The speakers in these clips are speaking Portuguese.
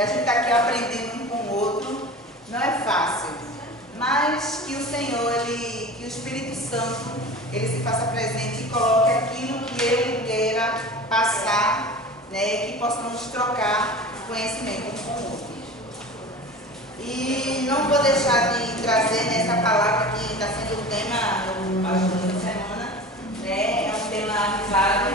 a gente está aqui aprendendo um com o outro, não é fácil. Mas que o Senhor, que o Espírito Santo, ele se faça presente e coloque aquilo que ele queira passar, né, que possamos trocar conhecimento um com o outro. E não vou deixar de trazer nessa palavra que está sendo o tema da semana, né? É um tema amizade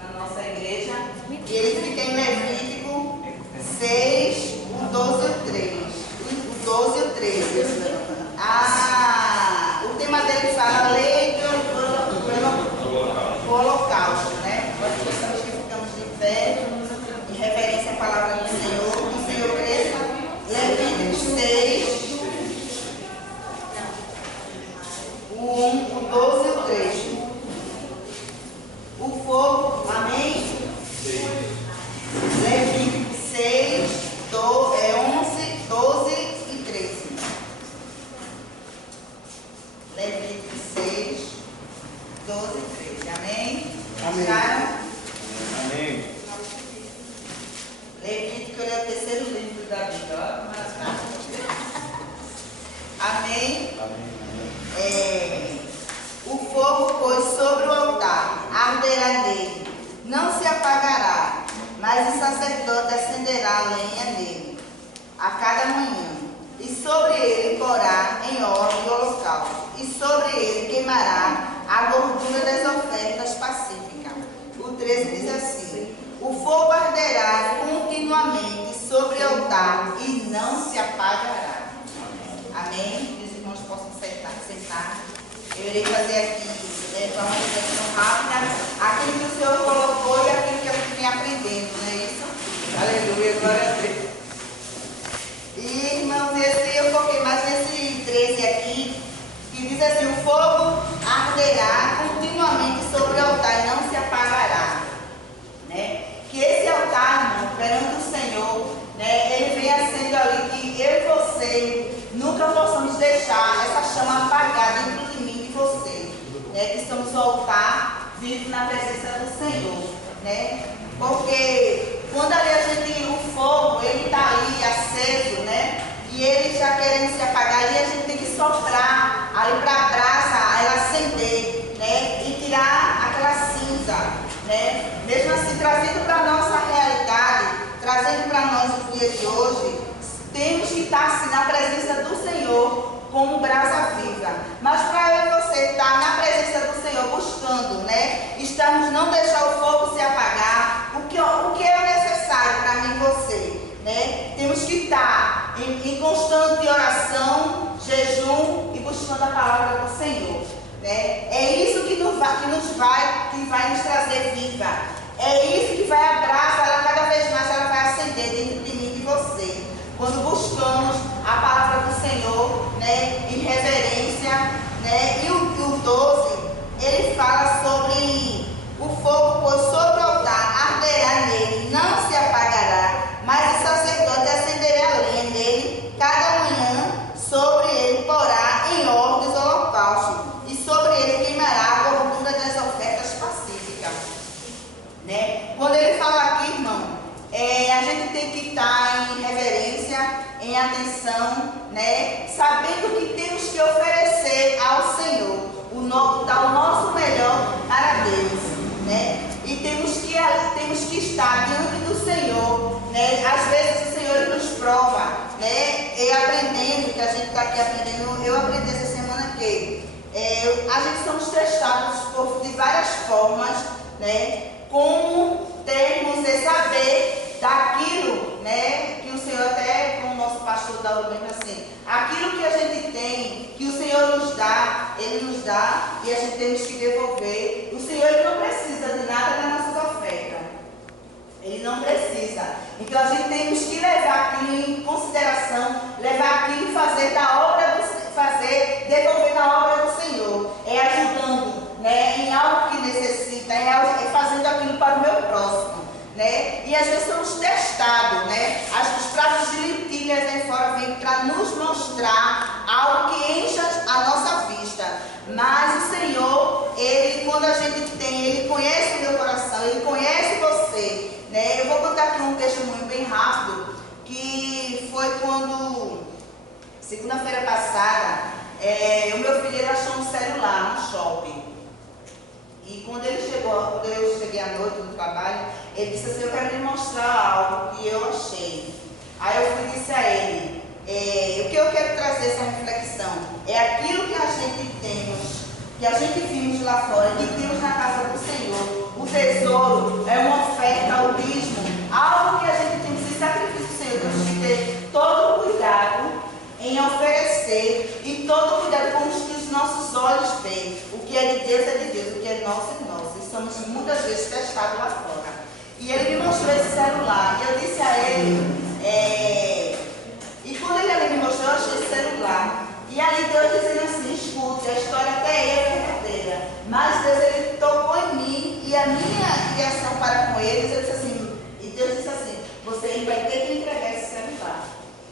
na nossa igreja. E ele fica em Levítico 6, o 12 e o 3. O 12 e o 13. O tema dele fala lei do holocausto, né? Nós precisamos que ficamos de pé, em reverência à palavra do Senhor. Que o Senhor cresça. Levítico 6, o 1, o 12 e o 3. O fogo, amém? Levítico 6, 11, 12 e 13. Levítico 6, 12 e 13. Amém? Amém. Acharam? Amém. Levítico é o terceiro livro da Bíblia. Amém? O fogo, pois, sobre o altar, arderá nele, não se apagará, mas o sacerdote acenderá a lenha nele, a cada manhã, e sobre ele porá em ordem o holocausto, e sobre ele queimará a gordura das ofertas pacíficas. O 13 diz assim: o fogo arderá continuamente sobre o altar e não se apagará. Amém? Que os irmãos possam sentar. Eu irei fazer aqui, para uma reflexão rápida, aquilo que o Senhor colocou e aquilo que a gente vem aprendendo, não é isso? Aleluia, glória a Deus. E, irmãos, eu foquei mais nesse 13 aqui, que diz assim: o fogo arderá continuamente sobre o altar e não se apagará. Né? Que esse altar, irmão, perante o Senhor, né, ele venha sendo ali que eu e você nunca possamos deixar essa chama apagada dentro de mim e de você, né, que estamos no altar, vivo na presença do Senhor, né, porque quando ali o fogo, ele está ali aceso, né, e ele já querendo se apagar, ali a gente tem que soprar ali para a brasa, ela acender, né, e tirar aquela cinza, né, mesmo assim, trazendo para a nossa realidade, trazendo para nós o dia de hoje, temos que estar assim na presença do Senhor como brasa viva. Mas para eu e você estar na presença do Senhor buscando, né? Estamos não deixar o fogo se apagar. O que é necessário para mim e você, né? Temos que estar em constante oração, jejum e buscando a palavra do Senhor, né? É isso que vai nos trazer viva. É isso que vai a brasa, ela cada vez mais ela vai acender dentro de mim e de você. Quando buscamos a palavra do Senhor, né, em reverência, né, e o 12, ele fala sobre o fogo, pois sobre o altar arderá nele, não se apagará, mas o sacerdote acenderá a lenha nele, cada manhã sobre ele porá em ordem os holocaustos, e sobre ele queimará a gordura das ofertas pacíficas. Né? Quando ele fala aqui, irmão, a gente tem que estar em reverência, em atenção, né? Sabendo que temos que oferecer ao Senhor, dar o nosso melhor para Deus, né? E temos que estar diante do Senhor, né? Às vezes o Senhor nos prova, né? E aprendendo, que a gente está aqui aprendendo, eu aprendi essa semana que a gente somos testados de várias formas, né? Como termos e saber daquilo, né, que o Senhor, até como o nosso pastor dá o lembra assim, aquilo que a gente tem, que o Senhor nos dá, Ele nos dá e a gente temos que devolver. O Senhor, Ele não precisa de nada das nossas ofertas. Ele não precisa. Então a gente temos que levar aquilo em consideração, levar aquilo e fazer devolver na obra do Senhor. É ajudando, né, em algo que necessita, é fazendo aquilo para o meu próximo, né? E às vezes somos testados, né? Os pratos de lentilhas aí fora vêm para nos mostrar algo que encha a nossa vista. Mas o Senhor, Ele, quando a gente tem, Ele conhece o meu coração, Ele conhece você, né? Eu vou contar aqui um testemunho bem rápido, que segunda-feira passada, o meu filho ele achou um celular no shopping. E quando eu cheguei à noite no trabalho, ele disse assim, eu quero lhe mostrar algo que eu achei. Aí eu disse a ele, o que eu quero trazer essa reflexão é aquilo que a gente temos, que a gente vimos lá fora, que temos na casa do Senhor. O tesouro é uma oferta ao dízimo, algo que a gente tem que sacrifício do Senhor. Temos que ter todo o cuidado em oferecer e todo o cuidado com os que os nossos olhos veem. O que é de Deus, o que é nosso é nosso. E somos muitas vezes testados lá fora. E ele me mostrou esse celular. E eu disse a ele, e quando ele me mostrou, eu achei esse celular. E aí Deus dizendo assim, escute, a história até é verdadeira. Mas Deus, ele tocou em mim e a minha reação para com eles, eu disse assim, e Deus disse assim, você vai ter que entregar esse celular.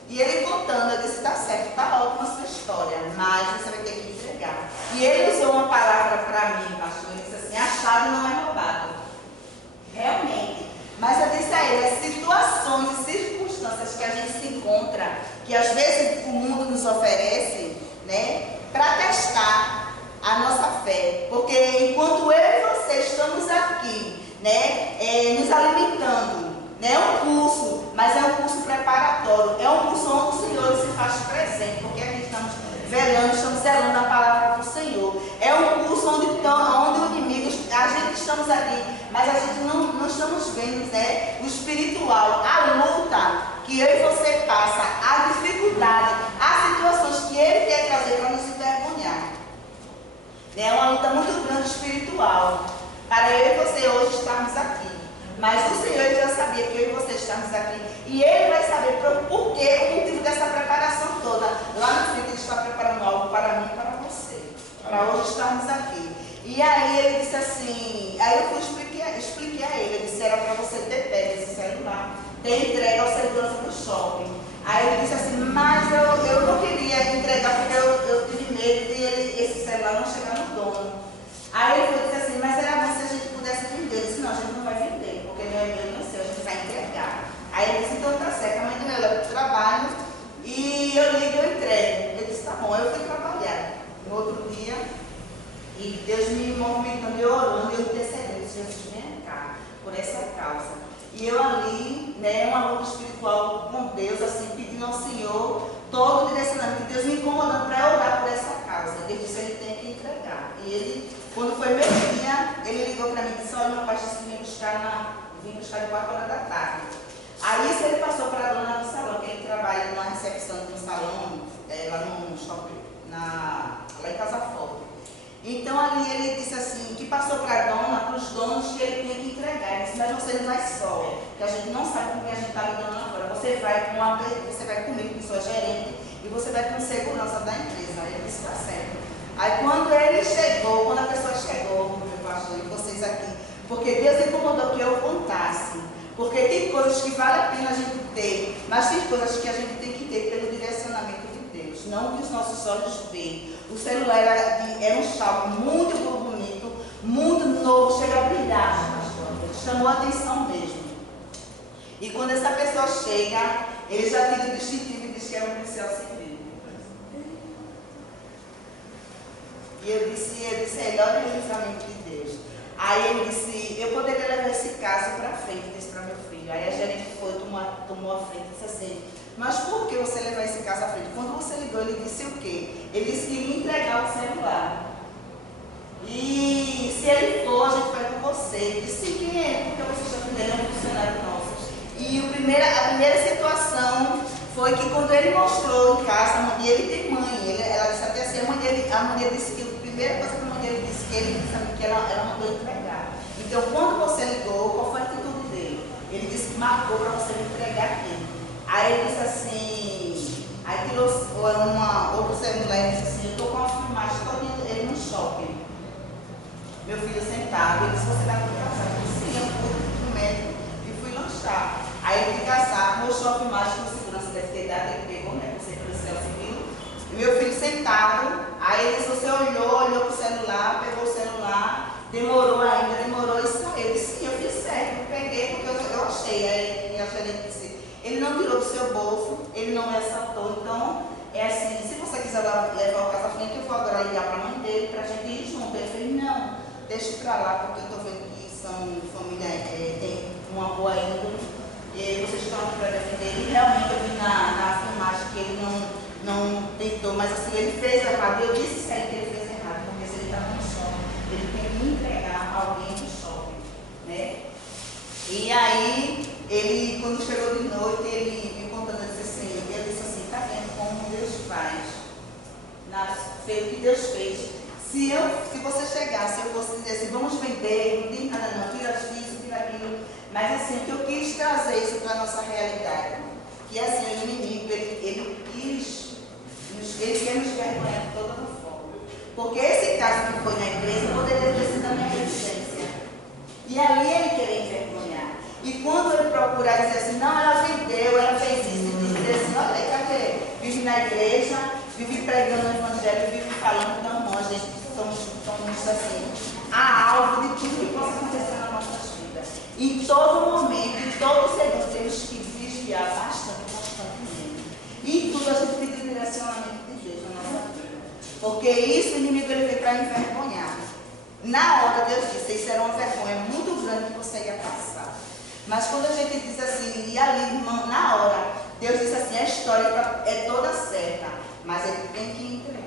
E ele contando, eu disse, tá certo, tá ótima a sua história, mas você vai ter que entregar. E ele usou uma palavra para mim, pastor, ele disse assim, achado não é roubado. Realmente. Mas eu disse a ele, as situações e circunstâncias que a gente se encontra, que às vezes o mundo nos oferece, né, para testar a nossa fé. Porque enquanto eu e você estamos aqui, né, nos alimentando, não é um curso, mas é um curso preparatório. É um curso onde o Senhor se faz presente, porque aqui estamos velando, estamos zelando a palavra do Senhor. É um curso onde o inimigo, a gente estamos aqui, mas a gente não estamos vendo, né, o espiritual, a luta que eu e você passa, a dificuldade, as situações que ele quer trazer para nos envergonhar. É uma luta muito grande espiritual, para eu e você hoje estarmos aqui. Mas o Senhor já sabia que eu e você estamos aqui. E Ele vai saber por que o motivo dessa preparação toda. Lá na frente Ele está preparando algo para mim e para você. Para hoje estarmos aqui. E aí Ele disse assim, aí eu expliquei a Ele. Eu disse, era para você ter pego esse celular, ter entregue ao segurança do shopping. Aí ele disse assim, mas eu não queria entregar porque eu tive medo de esse celular não chegar no dono. Aí ele disse assim, mas era bom se a gente pudesse vender. Eu disse, não, a gente não vai vender, porque não é meu, não é seu, a gente vai entregar. Aí ele disse, então tá certo, amanhã eu levo para o trabalho e eu ligo e eu entrego. Eu disse, tá bom, eu fui trabalhar. No outro dia, e Deus me movimentando, eu orando, eu intercedendo, Jesus, vem cá, por essa causa. E eu ali, né, uma luta espiritual com Deus, assim, pedindo ao Senhor todo o direcionamento, Deus me incomodando para eu orar por essa causa. Deus disse, ele tem que entregar. E ele, quando foi meio-dia, ele ligou para mim e disse, olha, meu pai disse que vim buscar de 4 horas da tarde. Aí isso ele passou para a dona do salão, que ele trabalha numa recepção de um salão, lá no shopping, lá em Casa Forte. Então ali ele disse assim, que passou para a dona, para os donos, que ele tinha que entregar. Ele disse, mas você não vai só, que a gente não sabe com quem a gente está lidando lá fora. Você vai comigo, com sua gerente, e você vai com segurança da empresa. Aí ele disse, tá certo. Aí quando ele chegou, quando a pessoa chegou, meu pastor, e vocês aqui, porque Deus incomodou que eu contasse. Porque tem coisas que vale a pena a gente ter, mas tem coisas que a gente tem que ter pelo direcionamento de Deus, não que os nossos olhos veem. O celular era um salto muito bonito, muito novo, chega a brilhar, chamou a atenção mesmo. E quando essa pessoa chega, ele já tira o distintivo e diz que é um policial civil. E eu disse a ele, olha o livramento de Deus. Aí ele disse, eu poderia levar esse caso para frente, disse para meu filho. Aí a gerente foi, tomou a frente e disse assim, mas por que você levar esse caso à frente? Quando você ligou, ele disse o quê? Ele disse que ia entregar o celular. E se ele for, a gente vai com você. Ele disse, quem é? Porque você está vendendo um funcionário nosso. E a primeira situação foi que quando ele mostrou em casa, e ele tem mãe, ela disse até assim, a mãe dele disse que a primeira coisa que a mãe dele disse que ele sabe que ela mandou entregar. Então quando você ligou, qual foi a atitude dele? Ele disse que marcou para você me entregar aqui. Aí ele disse assim, aí tirou outro celular e disse assim, eu estou com uma filmagem, estou vendo ele no shopping. Meu filho sentado, ele disse, você vai para casa? Eu disse, sim, eu fui no médico e fui lanchar. Aí ele de casar, mostrou a filmagem que o segurança deve ter dado, ele pegou, né, você policial civil. E meu filho sentado, aí ele disse, você olhou para o celular, pegou o celular, demorou e saiu. Eu disse, sim, eu fiz certo, eu peguei porque eu achei. Aí a gerente disse, ele não tirou do seu bolso, ele não me assaltou. Então, é assim, se você quiser levar o caso à frente, eu vou agora ligar para a mãe dele, para a gente ir junto. Ele falou, não, deixa para lá, porque eu estou vendo que são família, tem uma boa índole, e vocês estão aqui para defender ele. Realmente eu vi na filmagem que ele não tentou, mas assim, ele fez errado. Eu disse isso aí que ele fez errado, porque se ele estava no shopping, ele tem que entregar alguém no shopping, né? E aí, ele, quando chegou de noite, ele me contando, eu disse assim, tá vendo como Deus faz, fez o que Deus fez. Se você chegasse, eu fosse dizer assim, vamos vender, não tem nada não, tira isso, tira aquilo, mas assim, o que eu quis trazer isso para a nossa realidade, que assim, o inimigo, ele quer nos vergonhar de toda forma. Porque esse caso que foi na igreja, poderia ter sido a minha resistência. E ali ele queria envergonhar. E quando ele procurar dizer assim, não, ela vendeu, ela fez isso, e dizer assim, olha aí, cadê? Vive na igreja, vive pregando o evangelho, vive falando, não, nós, gente, somos assim, há algo de tudo que possa acontecer nas nossas vidas. Em todo momento, em todo segundo, temos que vigiar bastante mesmo. E em tudo a gente pede direcionamento de Deus na nossa vida. Porque isso o inimigo ele veio para envergonhar. Na hora Deus disse, isso era uma vergonha muito grande que você ia passar. Mas quando a gente diz assim, e ali, irmão, na hora, Deus disse assim, a história é toda certa, mas ele tem que entregar.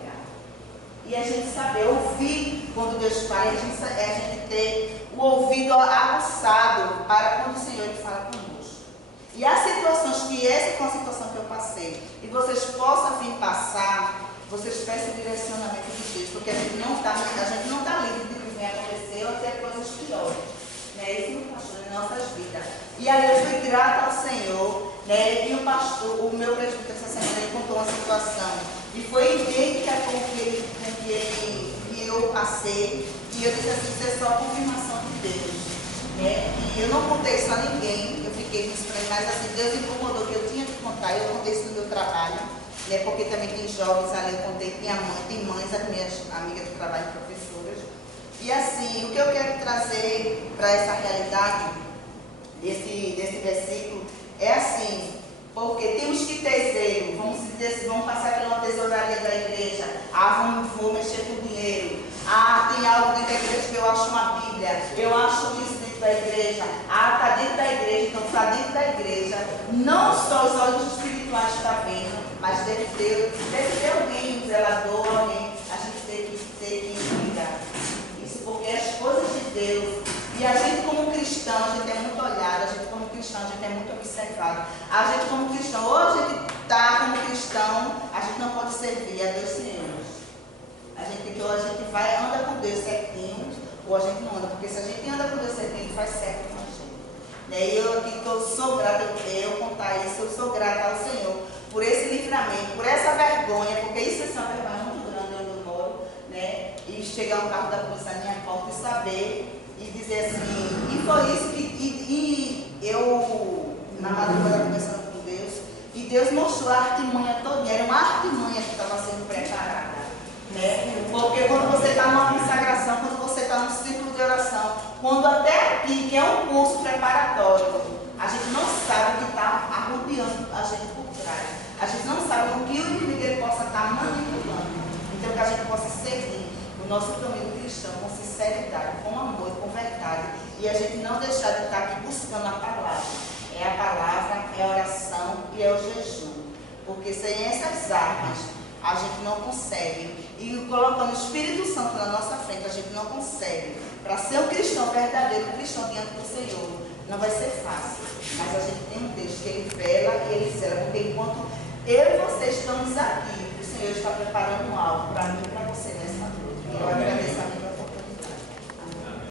E a gente saber ouvir quando Deus fala, a gente ter o ouvido aguçado para quando o Senhor ele fala conosco. E há situações que essa foi a situação que eu passei, e vocês possam vir passar, vocês peçam o direcionamento de Deus, porque a gente não está livre de que venha acontecer ou ter coisas piores. Né? Isso não pastor nas nossas vidas. E aí eu fui grata ao Senhor, né? E o pastor, o meu presbítero essa semana, ele contou uma situação. E foi idêntica com que eu passei. E eu disse assim, isso é só a confirmação de Deus. Né? E eu não contei isso a ninguém, eu fiquei me estranhando, mas assim, Deus incomodou que eu tinha que contar, eu contei isso no meu trabalho. Né? Porque também tem jovens ali, eu contei, tem mães, as minhas amigas do trabalho, professoras. E assim, o que eu quero trazer para essa realidade desse versículo é assim, porque temos que ter zelo, vamos dizer assim, vamos passar pela tesouraria da igreja, vou mexer com dinheiro, tem algo dentro da igreja que eu acho uma Bíblia, eu acho isso dentro da igreja, está dentro da igreja, então está dentro da igreja, não só os olhos espirituais estão vendo, mas deve ter alguém, um zelador, alguém, a gente tem que cuidar. Isso porque as coisas de Deus, e a gente como cristão, a gente é muito olhado, a gente como cristão, a gente é muito observado. A gente como cristão, ou a gente está como cristão, a gente não pode servir a Deus sem Deus. A gente tem que, ou a gente anda com Deus certinho, ou a gente não anda, porque se a gente anda com Deus certinho, Ele faz certo com a gente. E eu aqui sou grata, eu contar isso, eu sou grata ao Senhor por esse livramento, por essa vergonha, porque isso é uma vergonha muito grande onde eu moro, né? E chegar um carro da polícia na minha porta e saber, e dizer assim, e foi isso que eu, na madrugada, conversando com Deus, e Deus mostrou a artimanha toda, era uma artimanha que estava sendo preparada, né? Porque quando você está numa consagração, quando você está num círculo de oração, quando até aqui, que é um curso preparatório, a gente não sabe o que está arrodeando a gente por trás. A gente não sabe o que o inimigo ele possa estar manipulando. Então que a gente possa seguir o nosso caminho cristão com sinceridade, com amor e com verdade. E a gente não deixar de estar aqui buscando a palavra. É a palavra, é a oração e é o jejum. Porque sem essas armas, a gente não consegue. E colocando o Espírito Santo na nossa frente, a gente não consegue. Para ser um cristão verdadeiro, um cristão diante do Senhor, não vai ser fácil. Mas a gente tem um Deus que Ele vela e Ele zela. Porque enquanto eu e você estamos aqui, o Senhor está preparando algo para mim e para você nessa noite. Eu agradeço a